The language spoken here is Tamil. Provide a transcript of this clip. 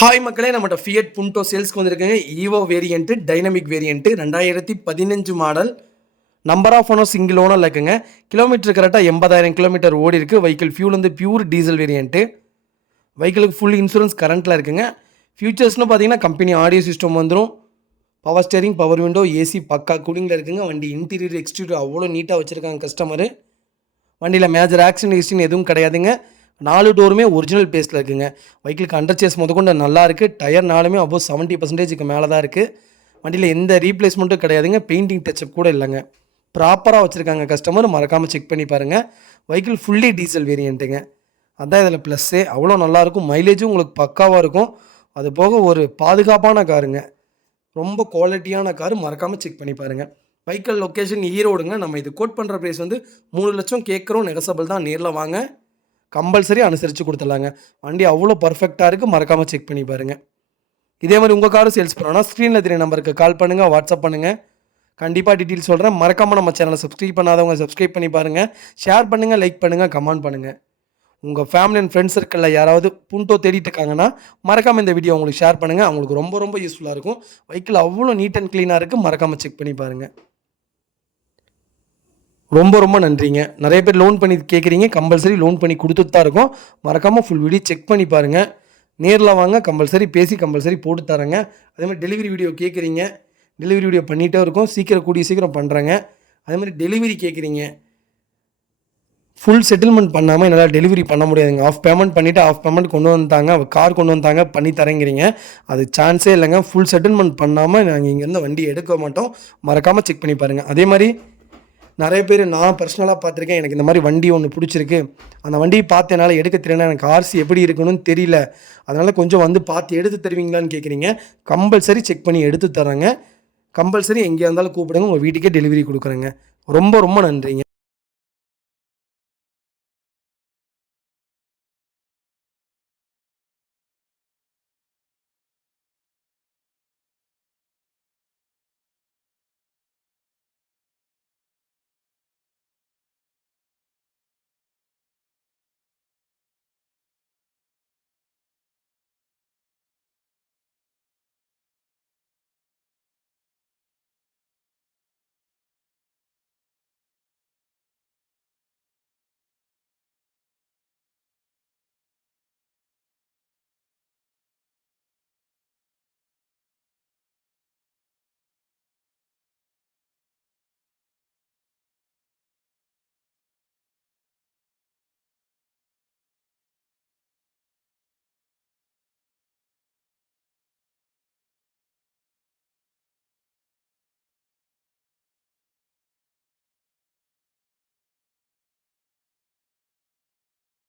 ஹாய் மக்களே, நம்மகிட்ட ஃபியட் புண்டோ சேல்ஸ்க்கு வந்திருக்குங்க. Evo variant, dynamic variant 2015 model. Number of owner single ஓனரில் இருக்குங்க. கிலோமீட்டர் கரெக்டாக 80,000 கிலோமீட்டர் ஓடி இருக்குது. வெஹிக்கிள் ஃபியூல் வந்து பியூர் டீசல் வேரியண்ட்டு. வெஹிக்கிளுக்கு ஃபுல் இன்சூரன்ஸ் கரண்ட்டில் இருக்குங்க. ஃபியூச்சர்ஸ்னு பார்த்தீங்கன்னா கம்பெனி ஆடியோ சிஸ்டம் வந்துடும். Power steering, power window, AC பக்கா கூலிங்கில் இருக்குங்க. வண்டி இன்டீரியர் எக்ஸ்டீரியர் அவ்வளோ நீட்டாக வச்சுருக்காங்க கஸ்டமரு. வண்டியில் மேஜர் ஆக்சிடென்ட் ஹிஸ்ட்ரின்னு எதுவும் கிடையாதுங்க. 4 டோருமே ஒரிஜினல் பேஸில் இருக்குங்க. வெஹிக்கிளுக்கு அண்டர் சேஸ் முதற்கொண்டு நல்லா இருக்குது. டயர் நாலுமே அபோவ் 70% மேலே தான் இருக்குது. வண்டியில் எந்த ரீப்ளேஸ்மெண்ட்டும் கிடையாதுங்க. பெயிண்டிங் டச்சப் கூட இல்லைங்க. ப்ராப்பராக வச்சுருக்காங்க கஸ்டமர். மறக்காமல் செக் பண்ணி பாருங்கள். வெஹிக்கிள் ஃபுல்லி டீசல் வேரியண்ட்டுங்க. அதான் இதில் ப்ளஸ்ஸே. அவ்வளோ நல்லாயிருக்கும். மைலேஜும் உங்களுக்கு பக்காவாக இருக்கும். அது போக ஒரு பாதுகாப்பான காருங்க. ரொம்ப குவாலிட்டியான காரு. மறக்காமல் செக் பண்ணி பாருங்கள். வெஹிக்கிள் லொக்கேஷன் ஈரோடுங்க. நம்ம இது கோட் பண்ணுற ப்ரைஸ் வந்து 3 லட்சம் கேட்குறோம். நெகசபிள் தான். நேரில் வாங்க, கம்பல்சரி அனுசரித்து கொடுத்துடலாங்க. வண்டி அவ்வளோ பர்ஃபெக்டாக இருக்குது. மறக்காமல் செக் பண்ணி பாருங்கள். இதே மாதிரி உங்கள் காரும் சேல்ஸ் பண்ணோன்னா ஸ்க்ரீனில் தெரிய நம்பருக்கு கால் பண்ணுங்கள், வாட்ஸ்அப் பண்ணுங்கள். கண்டிப்பாக டீட்டெயில்ஸ் சொல்கிறேன். மறக்காமல் நம்ம சேனலை சப்ஸ்கிரைப் பண்ணாதவங்க சப்ஸ்கிரைப் பண்ணி பாருங்கள். ஷேர் பண்ணுங்கள், லைக் பண்ணுங்கள், கமெண்ட் பண்ணுங்கள். உங்கள் ஃபேமிலி அண்ட் ஃப்ரெண்ட்ஸ் சர்க்கிளில் யாராவது புண்டோ தேடிட்டு இருக்காங்கன்னா மறக்காமல் இந்த வீடியோ உங்களுக்கு ஷேர் பண்ணுங்கள். அவங்களுக்கு ரொம்ப ரொம்ப யூஸ்ஃபுல்லாக இருக்கும். வெஹிக்கிள் அவ்வளோ நீட் அண்ட் க்ளீனாக இருக்குது. மறக்காமல் செக் பண்ணி பாருங்கள். ரொம்ப ரொம்ப நன்றிங்க. நிறைய பேர் லோன் பண்ணி கேட்குறீங்க. கம்பல்சரி லோன் பண்ணி கொடுத்துட்டு தான் இருக்கோம். மறக்காமல் ஃபுல் வீடியோ செக் பண்ணி பாருங்கள். நேரில் வாங்க, கம்பல்சரி பேசி கம்பல்சரி போட்டு தரேங்க. அதேமாதிரி டெலிவரி வீடியோ கேட்குறீங்க. டெலிவரி வீடியோ பண்ணிகிட்டே இருக்கோம். கூடிய சீக்கிரம் பண்ணுறேங்க. அதேமாதிரி டெலிவரி கேட்குறீங்க. ஃபுல் செட்டில்மெண்ட் பண்ணாமல் என்னால் டெலிவரி பண்ண முடியாதுங்க. ஆஃப் பேமெண்ட் பண்ணிவிட்டு ஆஃப் பேமெண்ட் கொண்டு வந்தாங்க, கார் கொண்டு வந்தாங்க, பண்ணி தரேங்கிறீங்க. அது சான்ஸே இல்லைங்க. ஃபுல் செட்டில்மெண்ட் பண்ணாமல் நாங்கள் இங்கேருந்து வண்டி எடுக்க மாட்டோம். மறக்காமல் செக் பண்ணி பாருங்கள். அதே மாதிரி நிறைய பேர் நான் பர்சனலாக பார்த்துருக்கேன். எனக்கு இந்த மாதிரி வண்டி ஒன்று பிடிச்சிருக்கு, அந்த வண்டியை பார்த்து என்னால் எடுக்க தெரியல, எனக்கு ஆர்சி எப்படி இருக்கணும்னு தெரியல, அதனால் கொஞ்சம் வந்து பார்த்து எடுத்து தருவீங்களான்னு கேட்குறீங்க. கம்பல்சரி செக் பண்ணி எடுத்து தரேங்க. கம்பல்சரி எங்கேயா இருந்தாலும் கூப்பிடுங்க. உங்கள் வீட்டுக்கே டெலிவரி கொடுக்குறேங்க. ரொம்ப ரொம்ப நன்றிங்க.